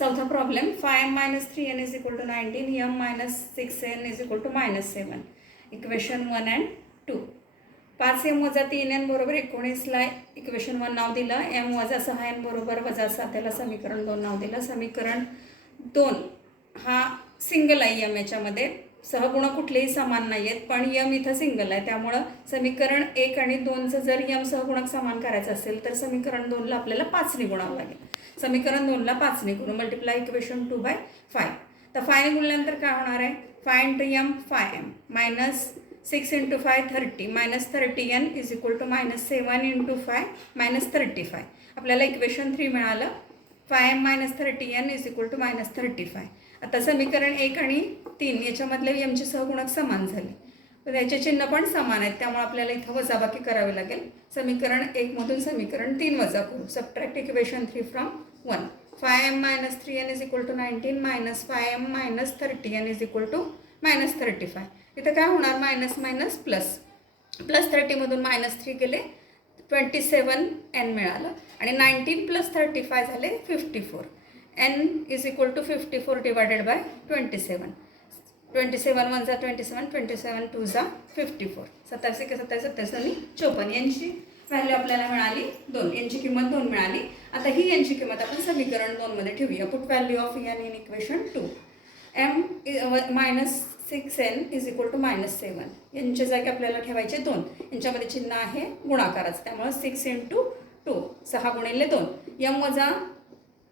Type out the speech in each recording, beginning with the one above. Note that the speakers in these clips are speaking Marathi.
चौथा problem 5m-3n is equal to 19, m-6n is equal to -7. Equation 1 and 2. 5m वजा 3n बरोबर 19ला इक्वेशन 1 नाव दिलं. m वजा 6n बरोबर वजा 7 याला समीकरण 2 नाव दिलं. समीकरण 2 हा सिंगल आहे m याच्यामध्ये. सहगुण कुठलेही समान नाही आहेत, पण m इथं सिंगल आहे. त्यामुळं समीकरण 1 आणि 2चं जर m सहगुणक समान करायचं असेल तर समीकरण 2ला आपल्याला 5ने गुणावं लागेल. समीकरण 2ला 5ने गुणू. Multiply equation 2/5. तर 5 ने गुणल्यानंतर काय होणार आहे? 5 × m 5m minus 6 × 5 30 minus 30n is equal to -7 × 5 -35. आपल्याला इक्वेशन 3 मिळालं. 5m - 30n is equal to -35. आता समीकरण 1 आणि 3 याच्यामधले mचे सहगुणक समान झाले, तर याचे चिन्ह पण समान आहेत. त्यामुळे आपल्याला इथं वजाबाकी करावी लागेल. समीकरण 1 मधून समीकरण 3 वजा करू. Subtract equation 3 from 1. 5m - 3n is equal to 19 minus 5m - 30n is equal to -35. इथं काय होणार? Minus minus plus. प्लस 30मधून -3 गेले, 27n मिळालं. आणि 19 + 35 झाले 54. n is equal to 54 divided by 27. 27 1 = 27, 27 2 = 54. 27 × 27 27 आणि 54. यांची व्हॅल्यू आपल्याला मिळाली 2. यांची किंमत 2 मिळाली. आता ही यांची किंमत आपण समीकरण 2 मध्ये ठेवूया. Put value of n in equation 2. m -6n is equal to -7. यांच्या जागी आपल्याला ठेवायचे 2. यांच्यामध्ये चिन्ह आहे गुणाकाराचं, त्यामुळे 6 × 2 6 × 2. m वजा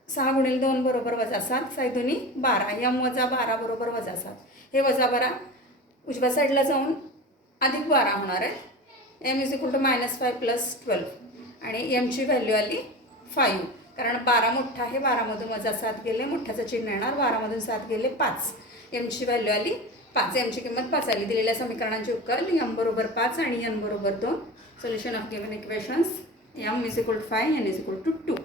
6 × 2 बरोबर वजा 7. 7 × 2 = 12. m वजा 12 बरोबर वजा 7. हे वजा 12 उजव्या साईडला जाऊन +12 होणार आहे. m is equal to -5 + 12. आणि mची व्हॅल्यू आली 5. कारण 12 मोठा आहे. 12मधून वजा 7 गेले, मोठ्याचं चिन्ह येणार. 12मधून 7 गेले 5. mची व्हॅल्यू आली 5. mची किंमत 5 आली. दिलेल्या समीकरणांची उकल m बरोबर 5 आणि n बरोबर 2. Solution of given equations m is equal to 5 n is equal to 2.